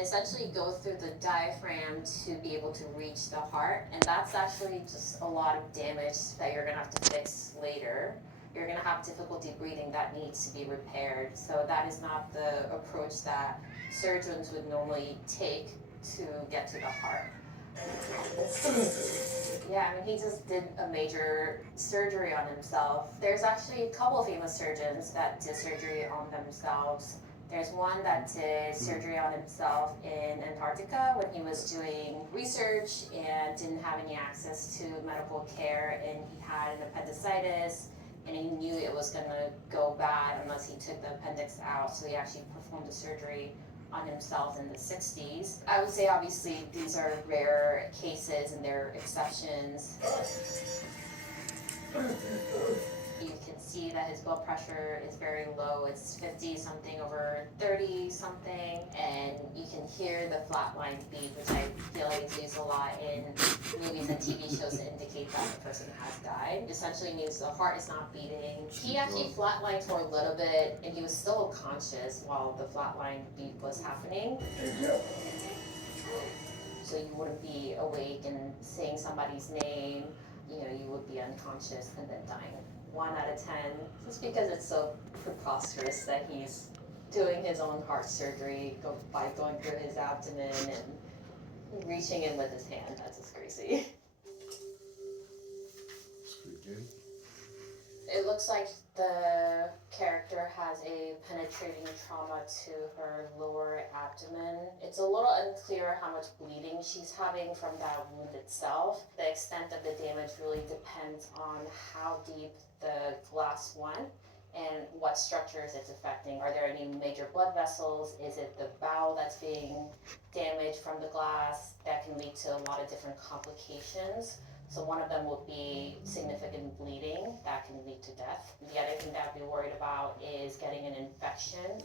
essentially go through the diaphragm to be able to reach the heart, and that's actually just a lot of damage that you're gonna have to fix later. You're gonna have difficulty breathing that needs to be repaired. So that is not the approach that surgeons would normally take to get to the heart. Yeah, I mean, he just did a major surgery on himself. There's actually a couple of famous surgeons that did surgery on themselves. There's one that did surgery on himself in Antarctica when he was doing research and didn't have any access to medical care, and he had an appendicitis, and he knew it was gonna go bad unless he took the appendix out, so he actually performed the surgery on himself in the 60s. I would say obviously these are rare cases and they're exceptions. You can see that his blood pressure is very low. It's 50 something over 30 something, and you can hear the flatline beat, which I feel like is used a lot in movies and TV shows to indicate that the person has died. Essentially means the heart is not beating. He actually flatlined for a little bit, and he was still conscious while the flatline beat was happening. So you wouldn't be awake and saying somebody's name, you would be unconscious and then dying. 1 out of 10, just because it's so preposterous that he's doing his own heart surgery by going through his abdomen and reaching in with his hand. That's just crazy. It looks like the character has a penetrating trauma to her lower abdomen. It's a little unclear how much bleeding she's having from that wound itself. The extent of the damage really depends on how deep the glass went and what structures it's affecting. Are there any major blood vessels? Is it the bowel that's being damaged from the glass? That can lead to a lot of different complications. So one of them would be significant bleeding that can lead to death. The other thing that I'd be worried about is getting an infection.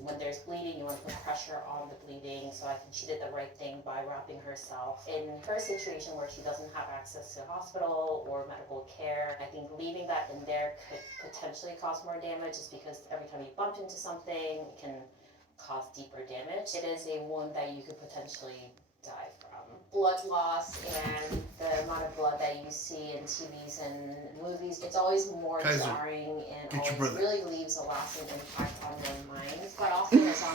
When there's bleeding, you want to put pressure on the bleeding, so I think she did the right thing by wrapping herself. In her situation where she doesn't have access to hospital or medical care, I think leaving that in there could potentially cause more damage, just because every time you bump into something, it can cause deeper damage. It is a wound that you could potentially die from. Blood loss and the amount of blood that you see in TVs and movies, it's always more Kaiser, jarring and get your always brother. really leaves a lasting impact on your mind. But often it's on